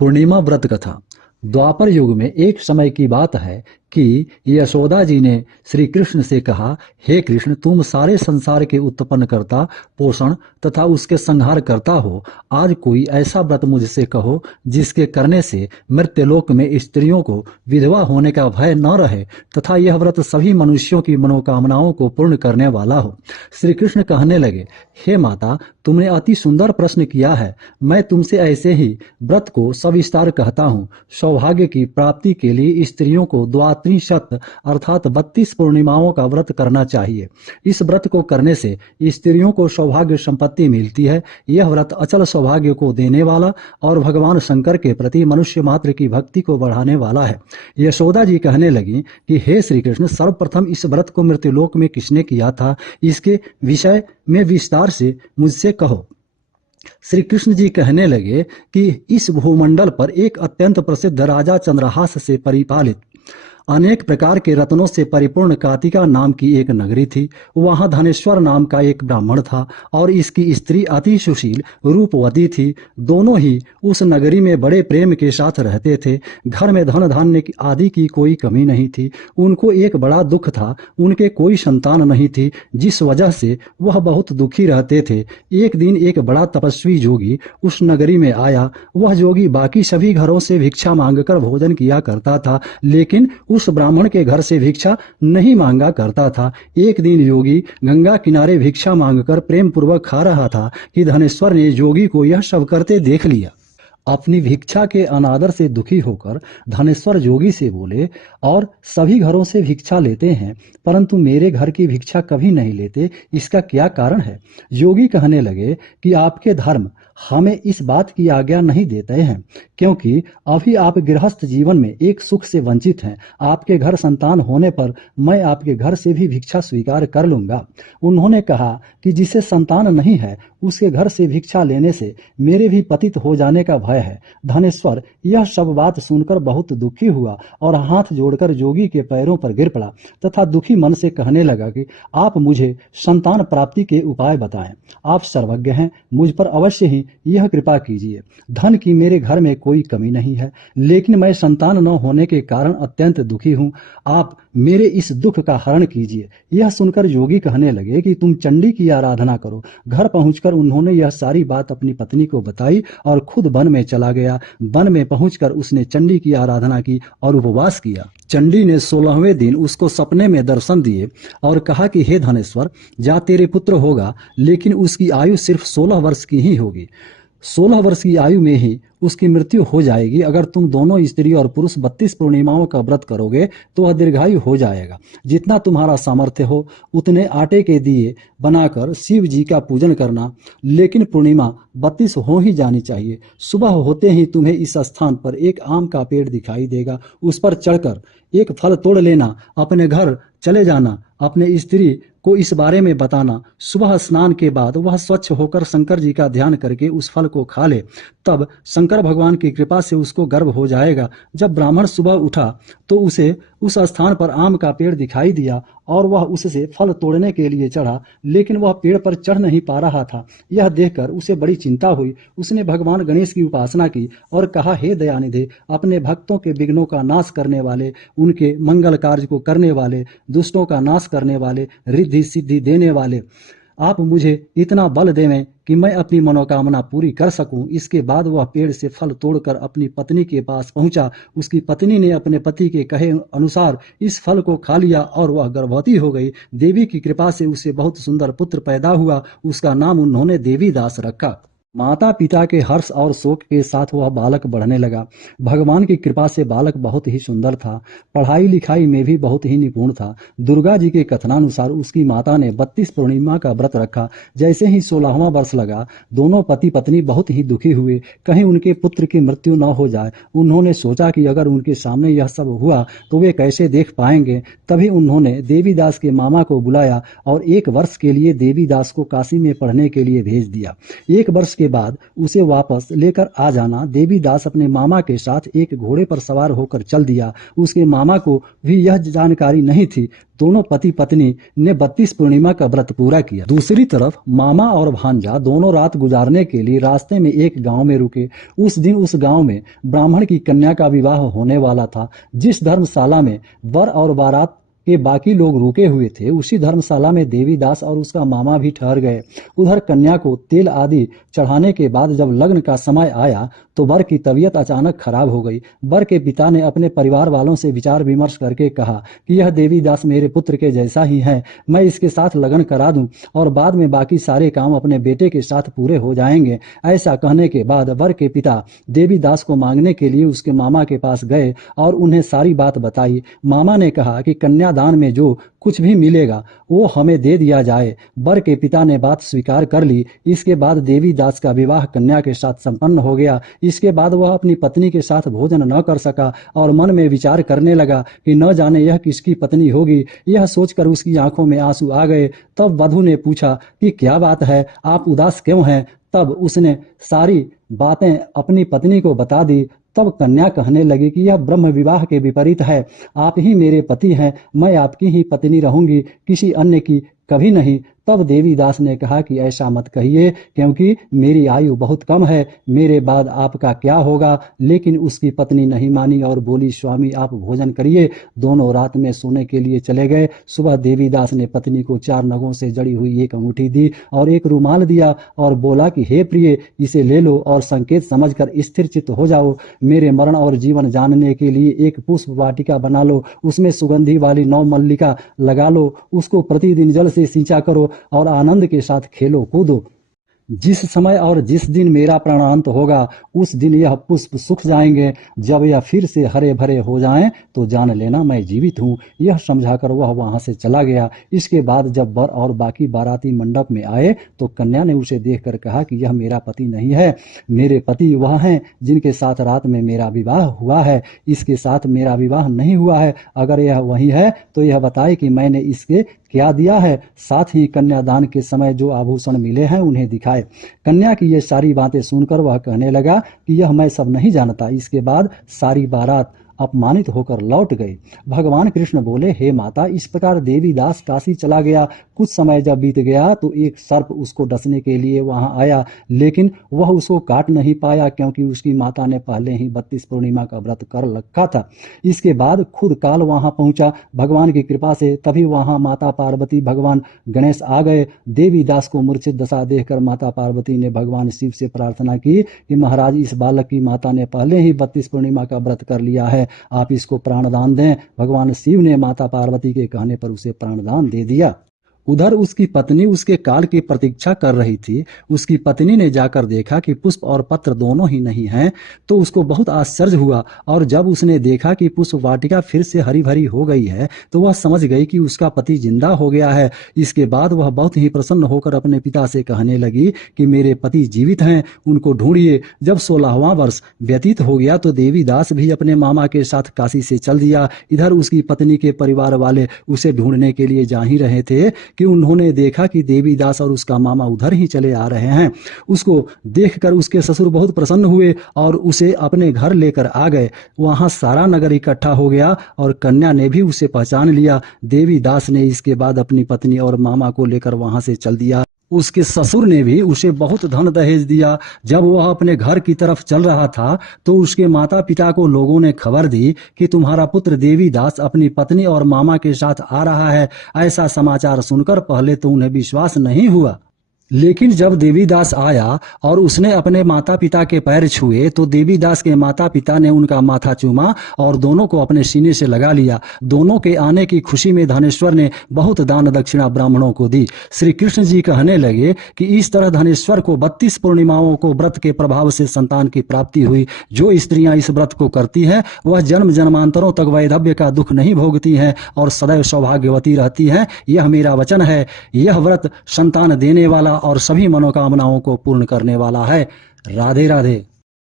पूर्णिमा व्रत कथा। द्वापर युग में एक समय की बात है कि यशोदा जी ने श्री कृष्ण से कहा, हे कृष्ण, तुम सारे संसार के उत्पन्न करता, पोषण तथा उसके संहार करता हो। आज कोई ऐसा व्रत मुझसे कहो जिसके करने से मृत्युलोक में स्त्रियों को विधवा होने का भय न रहे तथा यह व्रत सभी मनुष्यों की मनोकामनाओं को पूर्ण करने वाला हो। श्री कृष्ण कहने लगे, हे माता, तुमने अति सुंदर प्रश्न किया है। मैं तुमसे ऐसे ही व्रत को सविस्तार कहता हूँ। सौभाग्य की प्राप्ति के लिए स्त्रियों को द्वात्रिशत अर्थात 32 पूर्णिमाओं का व्रत करना चाहिए। इस व्रत को करने से स्त्रियों को सौभाग्य संपत्ति मिलती है। यह व्रत अचल सौभाग्य को देने वाला और भगवान शंकर के प्रति मनुष्य मात्र की भक्ति को बढ़ाने वाला है। यशोदा जी कहने लगी कि हे श्री कृष्ण, सर्वप्रथम इस व्रत को मृत्युलोक में किसने किया था, इसके विषय में विस्तार से मुझसे कहो। श्री कृष्ण जी कहने लगे कि इस भूमंडल पर एक अत्यंत प्रसिद्ध राजा चंद्रहास से परिपालित अनेक प्रकार के रत्नों से परिपूर्ण कातिका नाम की एक नगरी थी। वहां धनेश्वर नाम का एक ब्राह्मण था और इसकी स्त्री अति सुशील रूपवती थी। दोनों ही उस नगरी में बड़े प्रेम के साथ रहते थे। घर में धन धान्य आदि की कोई कमी नहीं थी। उनको एक बड़ा दुख था, उनके कोई संतान नहीं थी, जिस वजह से वह बहुत दुखी रहते थे। एक दिन एक बड़ा तपस्वी जोगी उस नगरी में आया। वह जोगी बाकी सभी घरों से भिक्षा मांगकर भोजन किया करता था, लेकिन उस ब्राह्मण के घर से भिक्षा नहीं मांगा करता था। एक दिन योगी गंगा किनारे भिक्षा मांगकर प्रेम पूर्वक खा रहा था कि धनेश्वर ने जोगी को यह सब करते देख लिया। अपनी भिक्षा के अनादर से दुखी होकर धनेश्वर जोगी से बोले, और सभी घरों से भिक्षा लेते हैं परंतु मेरे घर की भिक्षा कभी नहीं लेते, इसका क्या कारण है? योगी कहने लगे कि आपके धर्म हमें इस बात की आज्ञा नहीं देते हैं, क्योंकि अभी आप गृहस्थ जीवन में एक सुख से वंचित हैं। आपके घर संतान होने पर मैं आपके घर से भी भिक्षा स्वीकार कर लूंगा। उन्होंने कहा कि जिसे संतान नहीं है उसके घर से भिक्षा लेने से मेरे भी पतित हो जाने का भय है। धनेश्वर यह सब बात सुनकर बहुत दुखी हुआ और हाथ जोड़कर जोगी के पैरों पर गिर पड़ा तथा दुखी मन से कहने लगा कि आप मुझे संतान प्राप्ति के उपाय बताएं। आप सर्वज्ञ हैं, मुझ पर अवश्य ही यह कृपा कीजिए। धन की मेरे घर में कोई कमी नहीं है, लेकिन मैं संतान न होने के कारण अत्यंत दुखी हूँ। आप मेरे इस दुख का हरण कीजिए। यह सुनकर योगी कहने लगे कि तुम चंडी की आराधना करो। घर पहुंचकर उन्होंने यह सारी बात अपनी पत्नी को बताई और खुद वन में चला गया। वन में पहुंचकर उसने चंडी की आराधना की और उपवास किया। चंडी ने 16वें दिन उसको सपने में दर्शन दिए और कहा कि हे धनेश्वर, जा तेरे पुत्र होगा, लेकिन उसकी आयु सिर्फ 16 वर्ष की ही होगी। 16 वर्ष की आयु में ही उसकी मृत्यु हो जाएगी। अगर तुम दोनों स्त्री और पुरुष 32 पूर्णिमाओं का व्रत करोगे तो वह दीर्घायु हो जाएगा। जितना तुम्हारा सामर्थ्य हो उतने आटे के दिए बनाकर शिव जी का पूजन करना, लेकिन पूर्णिमा 32 हो ही जानी चाहिए। सुबह होते ही तुम्हें इस स्थान पर एक आम का पेड़ दिखाई देगा। उस पर चढ़कर एक फल तोड़ लेना, अपने घर चले जाना, अपने स्त्री को इस बारे में बताना। सुबह स्नान के बाद वह स्वच्छ होकर शंकर जी का ध्यान करके उस फल को खा ले, तब शंकर भगवान की कृपा से उसको गर्भ हो जाएगा। जब ब्राह्मण सुबह उठा तो उसे उस स्थान पर आम का पेड़ दिखाई दिया और वह उससे फल तोड़ने के लिए चढ़ा, लेकिन वह पेड़ पर चढ़ नहीं पा रहा था। यह देखकर उसे बड़ी चिंता हुई। उसने भगवान गणेश की उपासना की और कहा, हे दयानिधे, अपने भक्तों के विघ्नों का नाश करने वाले, उनके मंगल कार्य को करने वाले, दुष्टों का नाश करने वाले, रिद्धि सिद्धि देने वाले, आप मुझे इतना बल देवें कि मैं अपनी मनोकामना पूरी कर सकूं। इसके बाद वह पेड़ से फल तोड़कर अपनी पत्नी के पास पहुंचा। उसकी पत्नी ने अपने पति के कहे अनुसार इस फल को खा लिया और वह गर्भवती हो गई। देवी की कृपा से उसे बहुत सुंदर पुत्र पैदा हुआ। उसका नाम उन्होंने देवीदास रखा। माता पिता के हर्ष और शोक के साथ वह बालक बढ़ने लगा। भगवान की कृपा से बालक बहुत ही सुंदर था, पढ़ाई लिखाई में भी बहुत ही निपुण था। दुर्गा जी के कथनानुसार उसकी माता ने 32 पूर्णिमा का व्रत रखा। जैसे ही 16वां वर्ष लगा, दोनों पति पत्नी बहुत ही दुखी हुए, कहीं उनके पुत्र की मृत्यु न हो जाए। उन्होंने सोचा कि अगर उनके सामने यह सब हुआ तो वे कैसे देख पाएंगे। तभी उन्होंने देवीदास के मामा को बुलाया और 1 वर्ष के लिए देवीदास को काशी में पढ़ने के लिए भेज दिया। 1 वर्ष इसके बाद उसे वापस लेकर आ जाना। देवीदास अपने मामा के साथ एक घोड़े पर सवार होकर चल दिया। उसके मामा को भी यह जानकारी नहीं थी। दोनों पति पत्नी ने 32 पूर्णिमा का व्रत पूरा किया। दूसरी तरफ मामा और भांजा दोनों रात गुजारने के लिए रास्ते में एक गांव में रुके। उस दिन उस गांव में ब्राह्मण की कन्या का विवाह होने वाला था। जिस धर्मशाला में वर और बारात के बाकी लोग रुके हुए थे, उसी धर्मशाला में देवीदास और उसका मामा भी ठहर गए। उधर कन्या को तेल आदि चढ़ाने के बाद जब लग्न का समय आया तो वर की तबीयत अचानक खराब हो गई। वर के पिता ने अपने परिवार वालों से विचार विमर्श करके कहा कि यह देवीदास मेरे पुत्र के जैसा ही है, मैं इसके साथ लगन करा दूं और बाद में बाकी सारे काम अपने बेटे के साथ पूरे हो जाएंगे। ऐसा कहने के बाद वर के पिता देवीदास को मांगने के लिए उसके मामा के पास गए और उन्हें सारी बात बताई। मामा ने कहा कि कन्यादान में जो कुछ भी मिलेगा वो हमें दे दिया जाए। वर के पिता ने बात स्वीकार कर ली। इसके बाद देवीदास का विवाह कन्या के साथ संपन्न हो गया। इसके बाद वह अपनी पत्नी के साथ भोजन न कर सका और मन में विचार करने लगा कि न जाने यह किसकी पत्नी होगी। यह सोचकर उसकी आंखों में आंसू आ गए। तब वधू ने पूछा कि क्या बात है, आप उदास क्यों हैं? तब उसने सारी बातें अपनी पत्नी को बता दी। तब कन्या कहने लगी कि यह ब्रह्म विवाह के विपरीत है। आप ही मेरे पति हैं, मैं आपकी ही पत्नी रहूंगी, किसी अन्य की कभी नहीं। तब देवीदास ने कहा कि ऐसा मत कहिए, क्योंकि मेरी आयु बहुत कम है, मेरे बाद आपका क्या होगा। लेकिन उसकी पत्नी नहीं मानी और बोली, स्वामी आप भोजन करिए। दोनों रात में सोने के लिए चले गए। सुबह देवीदास ने पत्नी को 4 नगों से जड़ी हुई एक अंगूठी दी और एक रुमाल दिया और बोला कि हे प्रिय, इसे ले लो और संकेत समझकर स्थिर चित्त हो जाओ। मेरे मरण और जीवन जानने के लिए एक पुष्प वाटिका बना लो, उसमें सुगंधी वाली 9 मल्लिका लगा लो, उसको प्रतिदिन जल से सींचा करो और आनंद के साथ खेलो कूदो। जिस समय और जिस दिन मेरा प्राणांत होगा उस दिन यह पुष्प सूख जाएंगे। जब यह फिर से हरे भरे हो जाएं तो जान लेना मैं जीवित हूँ। यह समझाकर वह वहां से चला गया। इसके बाद जब वर और बाकी बाराती मंडप में आए तो कन्या ने उसे देखकर कहा कि यह मेरा पति नहीं है, मेरे पति वह हैं जिनके साथ रात में मेरा विवाह हुआ है। इसके साथ मेरा विवाह नहीं हुआ है। अगर यह वही है तो यह बताए कि मैंने इसके क्या दिया है, साथ ही कन्यादान के समय जो आभूषण मिले हैं उन्हें दिखाए। कन्या की ये सारी बातें सुनकर वह कहने लगा कि यह मैं सब नहीं जानता। इसके बाद सारी बारात अपमानित होकर लौट गए। भगवान कृष्ण बोले, हे माता, इस प्रकार देवीदास काशी चला गया। कुछ समय जब बीत गया तो एक सर्प उसको डसने के लिए वहां आया, लेकिन वह उसको काट नहीं पाया क्योंकि उसकी माता ने पहले ही 32 पूर्णिमा का व्रत कर रखा था। इसके बाद खुद काल वहां पहुंचा भगवान की कृपा से। तभी वहां माता पार्वती, भगवान गणेश आ गए। देवीदास को मूर्छित दशा देखकर माता पार्वती ने भगवान शिव से प्रार्थना की कि महाराज, इस बालक की माता ने पहले ही 32 पूर्णिमा का व्रत कर लिया है, आप इसको प्राणदान दें। भगवान शिव ने माता पार्वती के कहने पर उसे प्राणदान दे दिया। उधर उसकी पत्नी उसके काल की प्रतीक्षा कर रही थी। उसकी पत्नी ने जाकर देखा कि पुष्प और पत्र दोनों ही नहीं हैं, तो उसको बहुत आश्चर्य हुआ। और जब उसने देखा कि पुष्प वाटिका फिर से हरी भरी हो गई है तो वह समझ गई कि उसका पति जिंदा हो गया है। इसके बाद वह बहुत ही प्रसन्न होकर अपने पिता से कहने लगी कि मेरे पति जीवित हैं, उनको ढूंढिए। जब 16वां वर्ष व्यतीत हो गया तो देवीदास भी अपने मामा के साथ काशी से चल दिया। इधर उसकी पत्नी के परिवार वाले उसे ढूंढने के लिए जा ही रहे थे कि उन्होंने देखा कि देवीदास और उसका मामा उधर ही चले आ रहे हैं। उसको देखकर उसके ससुर बहुत प्रसन्न हुए और उसे अपने घर लेकर आ गए। वहां सारा नगर इकट्ठा हो गया और कन्या ने भी उसे पहचान लिया। देवीदास ने इसके बाद अपनी पत्नी और मामा को लेकर वहां से चल दिया। उसके ससुर ने भी उसे बहुत धन दहेज दिया। जब वह अपने घर की तरफ चल रहा था तो उसके माता पिता को लोगों ने खबर दी कि तुम्हारा पुत्र देवीदास अपनी पत्नी और मामा के साथ आ रहा है। ऐसा समाचार सुनकर पहले तो उन्हें विश्वास नहीं हुआ, लेकिन जब देवीदास आया और उसने अपने माता पिता के पैर छुए तो देवीदास के माता पिता ने उनका माथा चूमा और दोनों को अपने सीने से लगा लिया। दोनों के आने की खुशी में धनेश्वर ने बहुत दान दक्षिणा ब्राह्मणों को दी। श्री कृष्ण जी कहने लगे कि इस तरह धनेश्वर को 32 पूर्णिमाओं को व्रत के प्रभाव से संतान की प्राप्ति हुई। जो स्त्रियां इस व्रत को करती हैं वह जन्म जन्मांतरों तक वैधव्य का दुख नहीं भोगती हैं और सदैव सौभाग्यवती रहती हैं। यह मेरा वचन है। यह व्रत संतान देने वाला और सभी मनोकामनाओं को पूर्ण करने वाला है। राधे राधे।